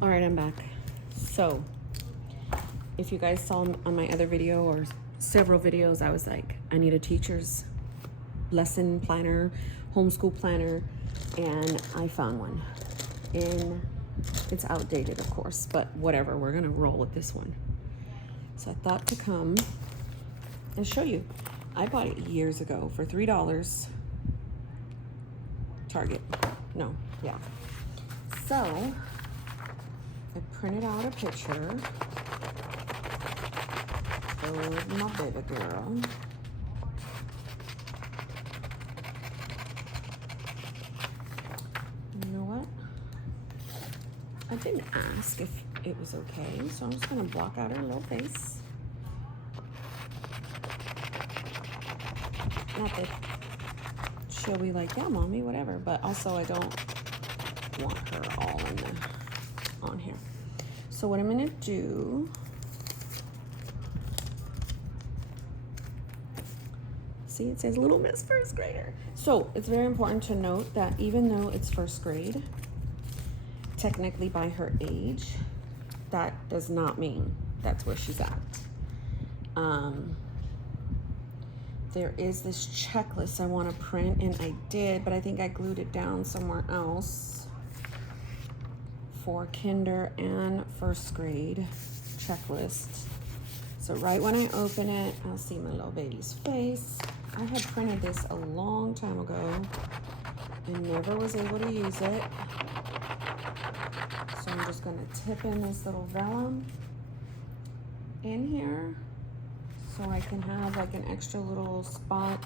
All right, I'm back. So if you guys saw on my other video or several videos, I was like, I need a teacher's lesson planner, homeschool planner, and I found one. And it's outdated, of course, but whatever, we're gonna roll with this one. So I thought to come and show you. I bought it years ago for $3. Target. No, yeah. So I printed out a picture of my baby girl. You know what? I didn't ask if it was okay, so I'm just gonna block out her little face. Not that she'll be like, yeah, mommy, whatever, but also I don't want her all on here. So what I'm gonna do, see, it says Little Miss First Grader. So it's very important to note that even though it's first grade, technically by her age, that does not mean that's where she's at. There is this checklist I want to print, and I did, but I think I glued it down somewhere else for kinder and first grade checklist. So right when I open it, I'll see my little baby's face. I had printed this a long time ago and never was able to use it. So I'm just gonna tip in this little vellum in here so I can have like an extra little spot,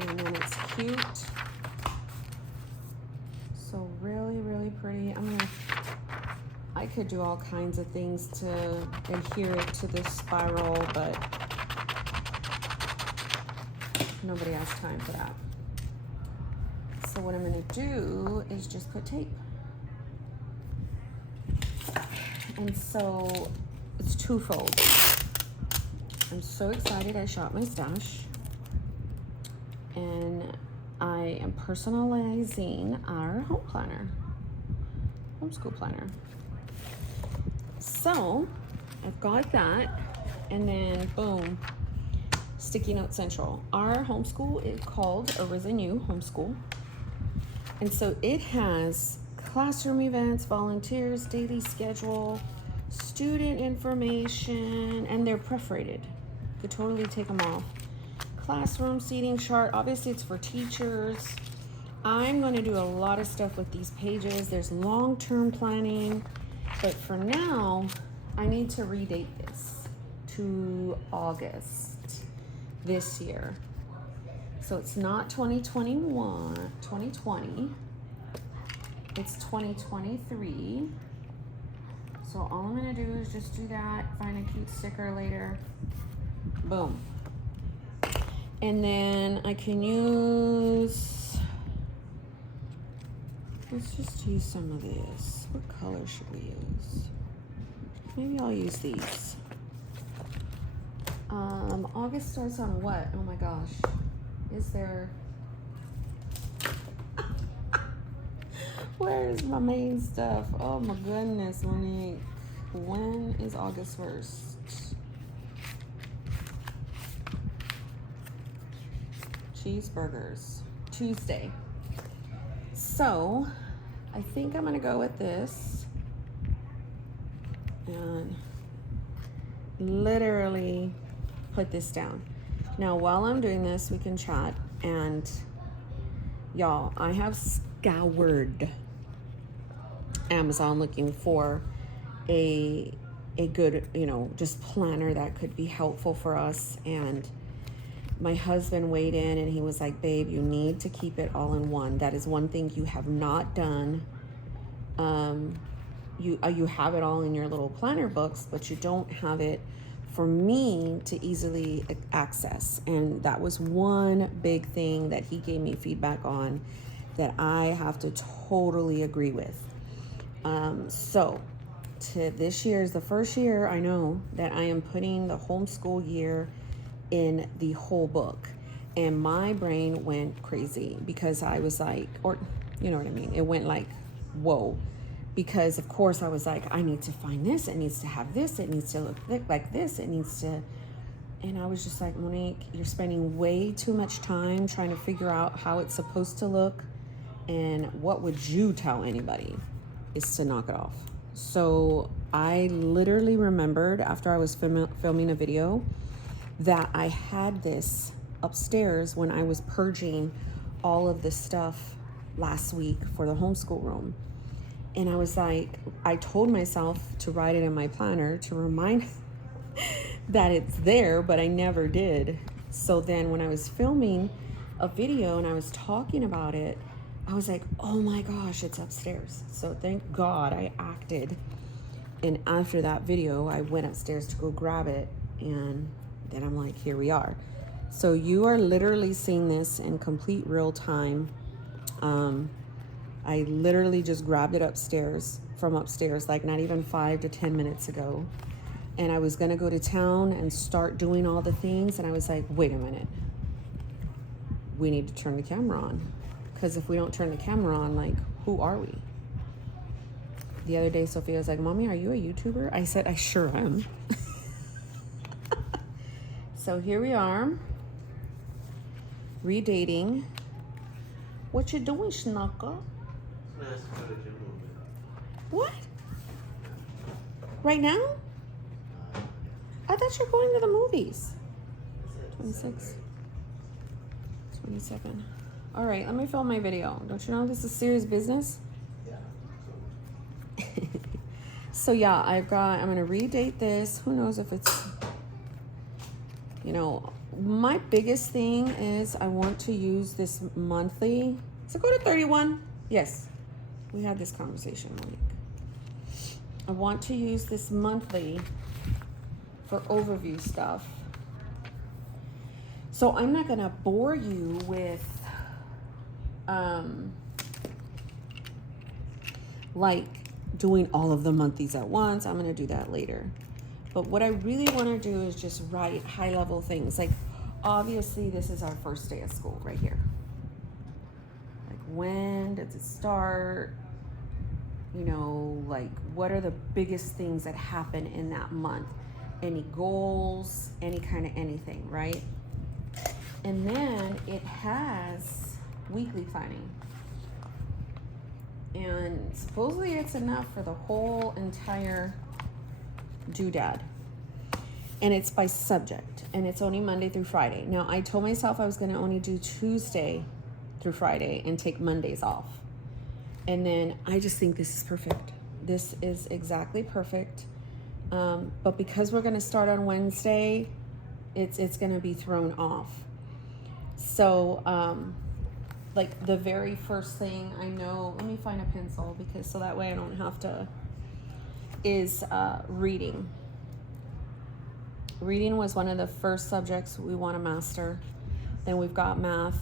and then it's cute. So really, really pretty. I could do all kinds of things to adhere it to this spiral, but nobody has time for that. So what I'm gonna do is just put tape. And so it's twofold. I'm so excited I shot my stash. And I am personalizing our home planner, homeschool planner. So I've got that, and then boom, Sticky Note Central. Our homeschool is called Arisen U Homeschool. And so it has classroom events, volunteers, daily schedule, student information, and they're perforated. You could totally take them off. Classroom seating chart, obviously it's for teachers. I'm going to do a lot of stuff with these pages. There's long-term planning, but for now, I need to redate this to August this year. So it's not 2020, it's 2023. So all I'm gonna do is just do that, find a cute sticker later, boom. And then I can use, let's just use some of this. What color should we use? Maybe I'll use these. August starts on what? Oh my gosh. Is there, where is my main stuff? Oh my goodness, Monique. When is August 1st? Cheeseburgers. Tuesday. So, I think I'm gonna go with this. And literally put this down. Now, while I'm doing this, we can chat. And y'all, I have scoured Amazon looking for a good, just planner that could be helpful for us. And my husband weighed in and he was like, babe, you need to keep it all in one. That is one thing you have not done. You have it all in your little planner books, but you don't have it for me to easily access. And that was one big thing that he gave me feedback on that I have to totally agree with. So this year is the first year I know that I am putting the homeschool year in the whole book. And my brain went crazy because I was like, or you know what I mean? It went like, whoa. because of course I was like, I need to find this, it needs to have this, it needs to look like this, it needs to, and I was just like, Monique, you're spending way too much time trying to figure out how it's supposed to look, and what would you tell anybody is to knock it off. So I literally remembered after I was filming a video that I had this upstairs when I was purging all of this stuff last week for the homeschool room. And I was like, I told myself to write it in my planner to remind that it's there, but I never did. So then when I was filming a video and I was talking about it, I was like, oh my gosh, it's upstairs. So thank God I acted. And after that video, I went upstairs to go grab it. And then I'm like, here we are. So you are literally seeing this in complete real time. I literally just grabbed it from upstairs, like not even 5 to 10 minutes ago. And I was gonna go to town and start doing all the things. And I was like, wait a minute. We need to turn the camera on. Because if we don't turn the camera on, like, who are we? The other day, Sophia was like, Mommy, are you a YouTuber? I said, I sure am. So here we are, redating. What you doing, Schnocka? What? Right now? I thought you were going to the movies. 26. 27. All right, let me film my video. Don't you know this is serious business? So yeah, I'm gonna redate this. Who knows if it's, you know, my biggest thing is I want to use this monthly. So go to 31. Yes, we had this conversation, Monique. I want to use this monthly for overview stuff. So I'm not gonna bore you with like doing all of the monthlies at once. I'm gonna do that later. But what I really wanna do is just write high level things. Like obviously this is our first day of school right here. Like when does it start? You know, like what are the biggest things that happen in that month? Any goals, any kind of anything, right? And then it has weekly planning. And supposedly it's enough for the whole entire doodad. And it's by subject. And it's only Monday through Friday. Now, I told myself I was going to only do Tuesday through Friday and take Mondays off. And then I just think this is perfect. This is exactly perfect. But because we're going to start on Wednesday, it's going to be thrown off. So, like the very first thing I know, let me find a pencil because so that way I don't have to, is reading. Reading was one of the first subjects we want to master. Then we've got math.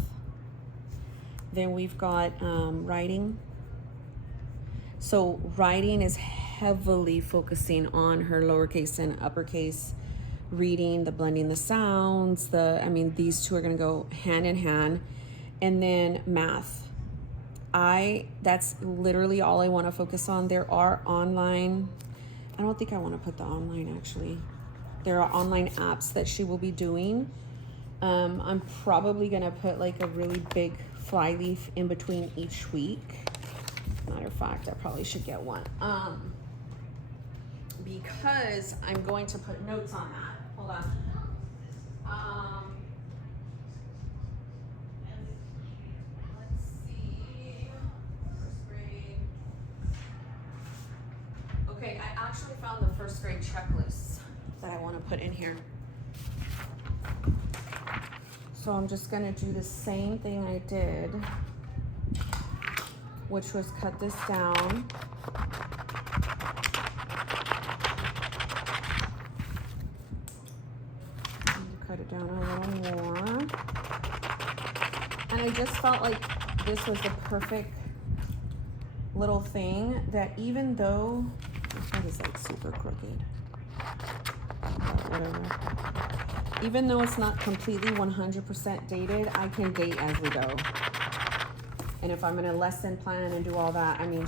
Then we've got writing. So writing is heavily focusing on her lowercase and uppercase reading, the blending the sounds, these two are going to go hand in hand. And then math. That's literally all I want to focus on. There are online, I don't think I want to put the online actually. There are online apps that she will be doing. I'm probably going to put like a really big flyleaf in between each week. Matter of fact, I probably should get one. Because I'm going to put notes on that. Hold on. Let's see. First grade. Okay, I actually found the first grade checklists that I want to put in here. So I'm just going to do the same thing I did, which was cut this down. Cut it down a little more. And I just felt like this was the perfect little thing that even though, this one is like super crooked, but whatever. Even though it's not completely 100% dated, I can date as we go. And if I'm gonna lesson plan and do all that, I mean,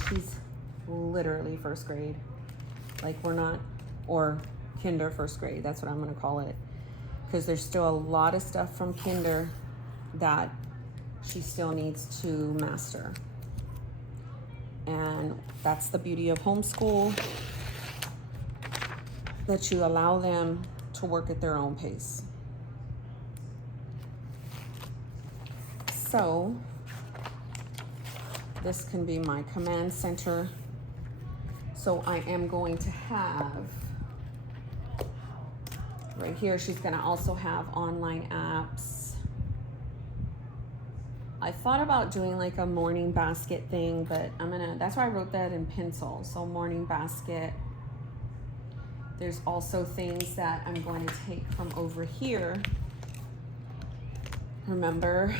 literally first grade. Like we're not, or kinder first grade, that's what I'm gonna call it. Because there's still a lot of stuff from kinder that she still needs to master. And that's the beauty of homeschool, that you allow them to work at their own pace. So this can be my command center. So I am going to have, right here, she's gonna also have online apps. I thought about doing like a morning basket thing, but that's why I wrote that in pencil. So morning basket. There's also things that I'm going to take from over here. Remember,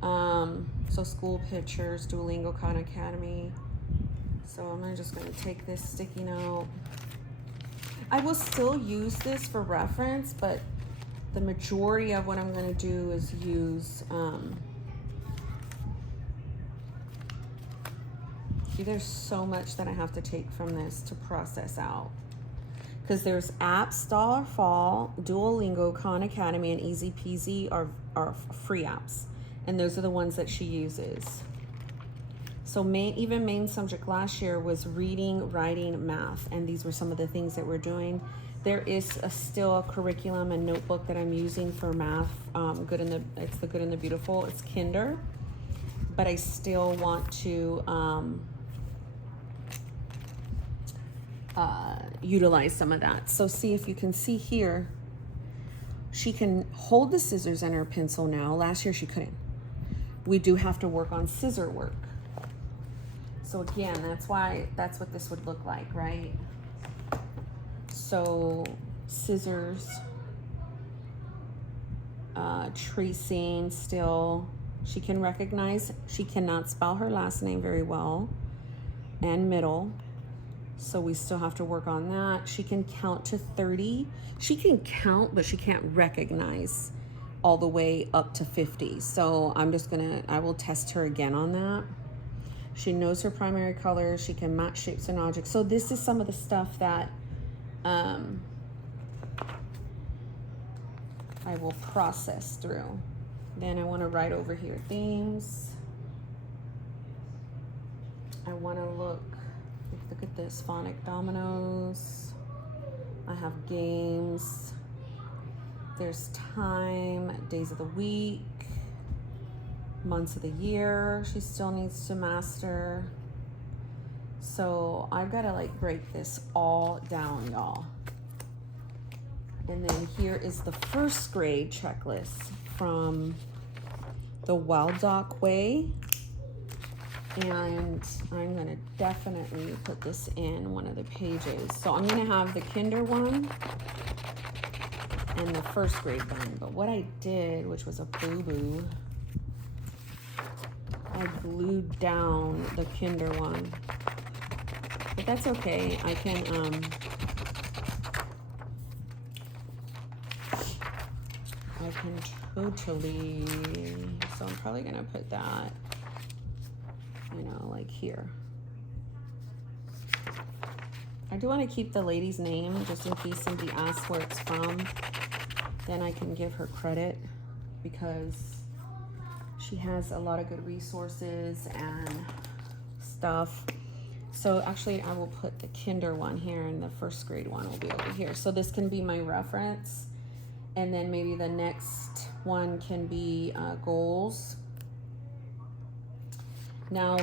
so school pictures, Duolingo, Khan Academy. So I'm just gonna take this sticky note. I will still use this for reference, but the majority of what I'm gonna do is use, see, there's so much that I have to take from this to process out. Because there's App Star Fall, Duolingo, Khan Academy, and Easy Peasy are free apps. And those are the ones that she uses. So even main subject last year was reading, writing, math. And these were some of the things that we're doing. There is still a curriculum and notebook that I'm using for math. It's the Good and the Beautiful. It's Kinder. But I still want to utilize some of that. So see if you can see here, she can hold the scissors and her pencil now. Last year she couldn't. We do have to work on scissor work. So again, that's what this would look like, right? So scissors, tracing still. She can recognize, she cannot spell her last name very well, and middle. So we still have to work on that. She can count to 30. She can count, but she can't recognize all the way up to 50. So I will test her again on that. She knows her primary colors. She can match shapes and objects. So this is some of the stuff that I will process through. Then I want to write over here themes. I want to look at this, phonic dominoes. I have games. There's time, days of the week, months of the year she still needs to master. So I've got to like break this all down, y'all. And then here is the first grade checklist from the Wild Doc Way. And I'm gonna definitely put this in one of the pages. So I'm gonna have the kinder one and the first grade one. But what I did, which was a boo-boo, I glued down the kinder one. But that's okay. I can totally, so I'm probably gonna put that, like here. I do want to keep the lady's name just in case somebody asks where it's from. Then I can give her credit because she has a lot of good resources and stuff. So actually I will put the kinder one here and the first grade one will be over here. So this can be my reference. And then maybe the next one can be goals. Now I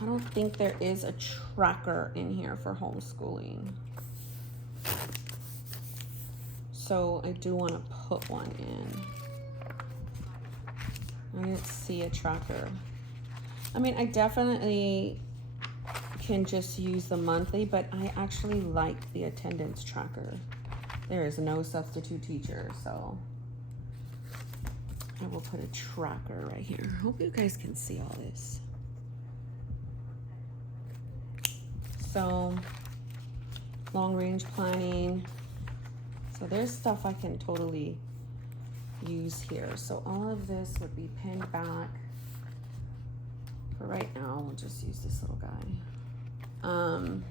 don't think there is a tracker in here for homeschooling. So I do want to put one in. I didn't see a tracker. I mean, I definitely can just use the monthly, but I actually like the attendance tracker. There is no substitute teacher, so I will put a tracker right here. Hope you guys can see all this. So, long range planning. So there's stuff I can totally use here. So all of this would be pinned back. For right now, we'll just use this little guy. And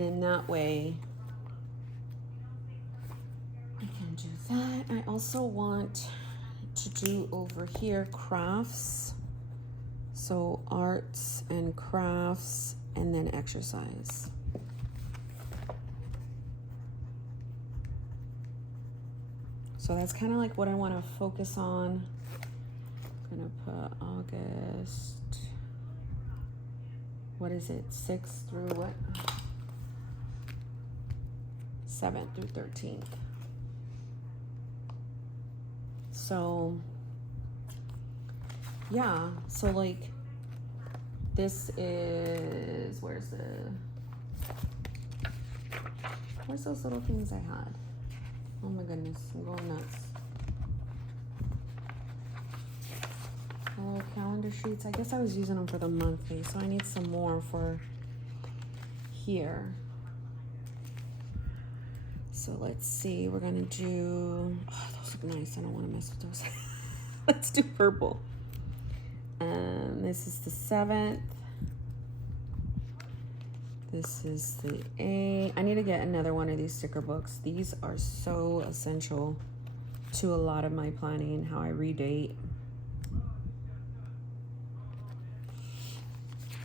then that way I can do that. I also want to do over here crafts. So arts and crafts and then exercise. So that's kind of like what I want to focus on. I'm going to put August, what is it, 6th through what? 7th through 13th. So, yeah, so like this is, where's those little things I had? Oh my goodness, I'm going nuts. Little calendar sheets. I guess I was using them for the monthly, so I need some more for here. So let's see, we're gonna do, oh, those look nice. I don't want to mess with those. Let's do purple. This is the 7th. This is the 8th. I need to get another one of these sticker books. These are so essential to a lot of my planning, how I redate.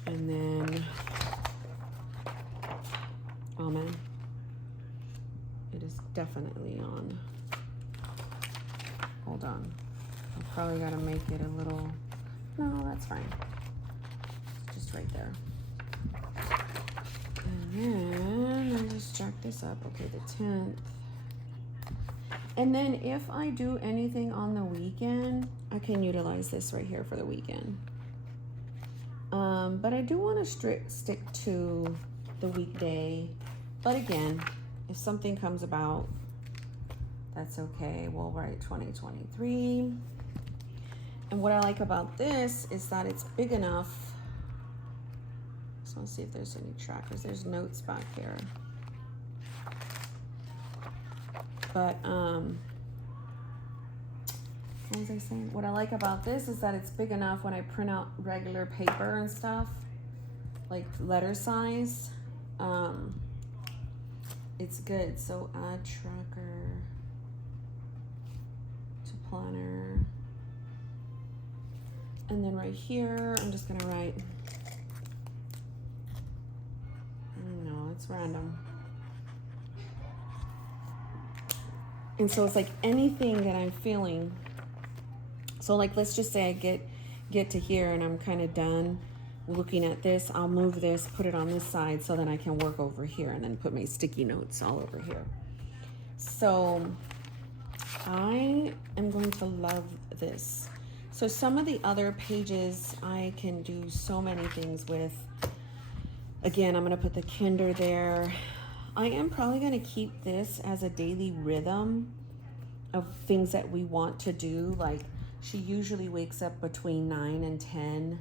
And then, oh man, it is definitely on. Hold on. I probably gotta make it a little, no, that's fine. It's just right there. And then I'll just jack this up. Okay, the 10th. And then if I do anything on the weekend, I can utilize this right here for the weekend. But I do want to stick to the weekday. But again, if something comes about, that's okay. We'll write 2023. And what I like about this is that it's big enough. Just want to see if there's any trackers. There's notes back here. But what was I saying? What I like about this is that it's big enough when I print out regular paper and stuff, like letter size. It's good. So add tracker to planner. And then right here, I'm just gonna write, no, it's random. And so it's like anything that I'm feeling. So like, let's just say I get to here and I'm kind of done looking at this. I'll move this, put it on this side so then I can work over here and then put my sticky notes all over here. So I am going to love this. So some of the other pages I can do so many things with. Again, I'm going to put the Kinder there. I am probably going to keep this as a daily rhythm of things that we want to do. Like she usually wakes up between 9 and 10,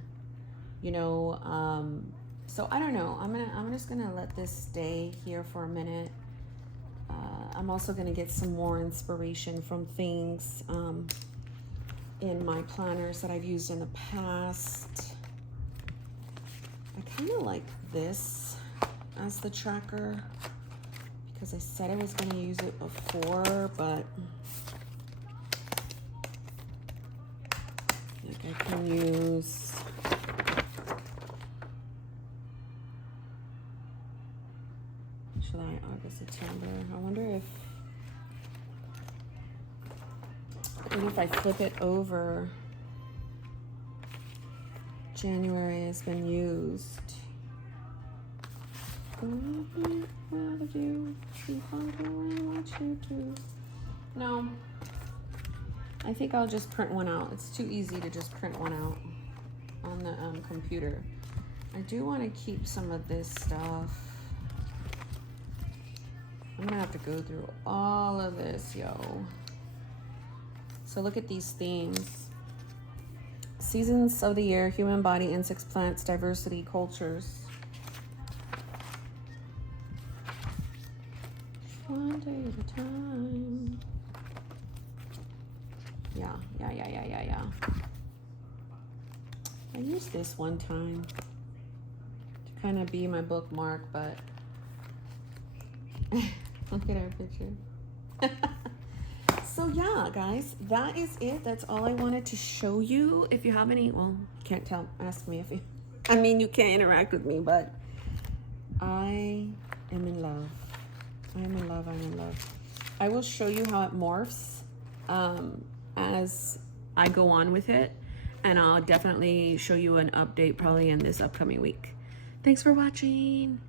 you know. So I don't know. I'm just going to let this stay here for a minute. I'm also going to get some more inspiration from things in my planners that I've used in the past. I kind of like this as the tracker because I said I was going to use it before, but like I can use July, August, September. I wonder if I flip it over, January has been used. No, I think I'll just print one out. It's too easy to just print one out on the computer. I do want to keep some of this stuff. I'm gonna have to go through all of this, yo. So look at these themes. Seasons of the year, human body, insects, plants, diversity, cultures. One day at a time. Yeah. I used this one time to kind of be my bookmark, but look at our picture. So yeah, guys, that is it. That's all I wanted to show you. If you have any, well, can't tell, ask me if you, I mean, you can't interact with me, but I am in love. I'm in love, I'm in love. I will show you how it morphs as I go on with it. And I'll definitely show you an update probably in this upcoming week. Thanks for watching.